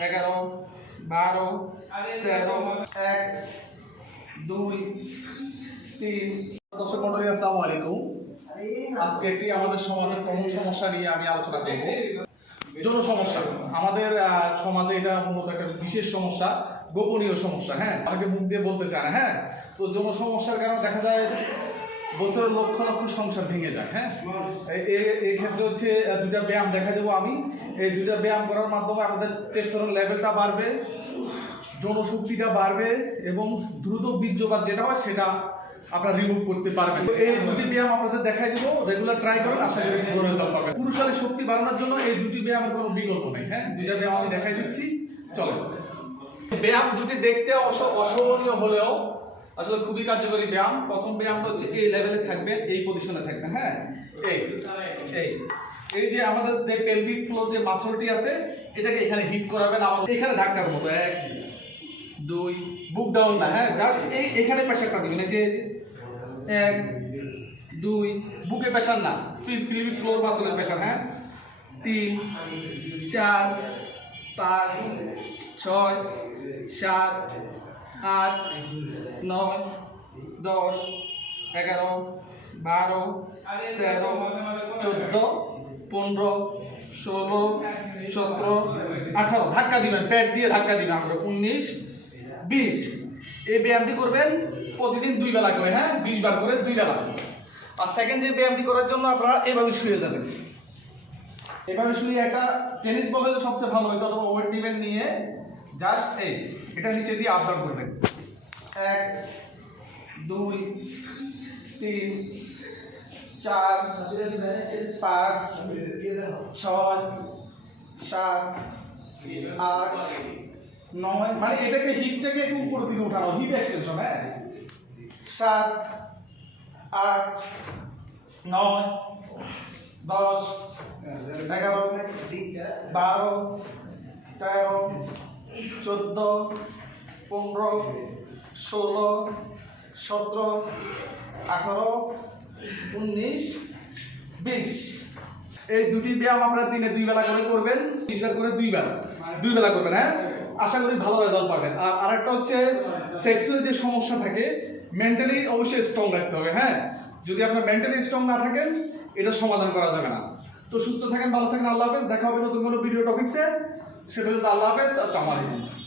এগারো, বারো, তেরো, এক, দুই, তিন। দর্শক মন্ডলী আসসালামু আলাইকুম। আজকে একটি আমাদের সমাজের কমন সমস্যা নিয়ে আমি আলোচনা করব। যৌন সমস্যা। আমাদের সমাজে এটা মূলত একটা বিশেষ সমস্যা, গোপনীয় সমস্যা হ্যাঁ? অনেকে মুখ দিয়ে বলতে চায় না হ্যাঁ? তো যৌন সমস্যার কারণে দেখা যায় বছরের লক্ষ লক্ষ সংসার ভেঙে যায় হ্যাঁ? এই ক্ষেত্রে হচ্ছে দুইটা ব্যায়াম দেখা দেবো আমি। এই দুইটা ব্যায়াম করার মাধ্যমে আমাদের টেস্টোস্টেরন লেভেলটা বাড়বে যৌন শক্তিটা বাড়বে এবং দ্রুত বীর্যপাত যেটা হয় সেটা আপনারা রিমুভ করতে পারবেন। তো এই দুটি ব্যায়াম আপনাদের দেখাই দেবো রেগুলার ট্রাই করেন আশা করি রেজাল্ট পাবেন। পুরুষারের শক্তি বাড়ানোর জন্য এই দুটি ব্যায়ামের কোনো বিকল্প নেই হ্যাঁ? দুইটা ব্যায়াম আমি দেখাই দিচ্ছি চলো ব্যায়াম দুটি দেখতে অস- অসহনীয় হলেও আসলে খুবই কার্যকরী ব্যায়াম। প্রথম ব্যায়ামটা হচ্ছে এই লেভেলে থাকবে এই পজিশনে থাকবে হ্যাঁ? এই এই। এই যে আমাদের যে পেলভিক ফ্লোর যে মাসলটি আছে এটাকে এখানে হিট করাবেন আবার এখানে ধাক্কার মতো এক দুই বুক ডাউন না হ্যাঁ? জাস্ট এই এখানে প্রেশারটা দিবেন এই যে, এক দুই বুকে প্রেশার না পেলভিক ফ্লোর মাসলের প্রেশার হ্যাঁ? তিন চার পাঁচ ছয় সাত আট, নয়, দশ, এগারো, বারো, তেরো, চোদ্দ, পনেরো, ষোলো, সতেরো, আঠারো। ধাক্কা দিবেন প্যাড দিয়ে ধাক্কা দিবেন আমরা উনিশ, বিশ। এই ব্যায়ামটি করবেন প্রতিদিন দুই বেলা করে হ্যাঁ? বিশ বার করে দুই বেলা। আর সেকেন্ড যে ব্যায়ামটি করার জন্য আপনারা এভাবে শুয়ে যাবেন। এভাবে শুয়ে একটা টেনিস বল সবচেয়ে ভালো হতো অথবা ওয়েট নিবেন নিয়ে জাস্ট এই, এটা নিচে দিয়ে আপ ডাউন করবেন। এক, দুই, তিন, চার, পাঁচ, ছয়, সাত, আট, নয় মানে এটাকে হিপটাকে একটু উপরের দিকে উঠানো হিপ এক্সটেনশন হ্যাঁ? সাত, আট, নয়, দশ, এগারো, বারো, তেরো, চোদ্দ, পনেরো ষোলো, সতেরো, আঠারো, উনিশ, বিশ। এই দুটি ব্যায়াম আপনারা দিনে দুই বেলা করে করবেন বিশ বার করে দুই বেলা দুই বেলা করবেন হ্যাঁ? আশা করি ভালো রেজাল্ট পাবেন। আর আরেকটা হচ্ছে সেক্সুয়াল যে সমস্যা থাকে মেন্টালি অবশ্যই স্ট্রং রাখতে হবে হ্যাঁ? যদি আপনার মেন্টালি স্ট্রং না থাকেন, এটা সমাধান করা যাবে না। তো সুস্থ থাকেন, ভালো থাকেন, আল্লাহ হাফেজ। দেখা হবে নতুন কোনো ভিডিও টপিক্সে সেটা হচ্ছে আল্লাহ হাফেজ। আসসালামু আলাইকুম।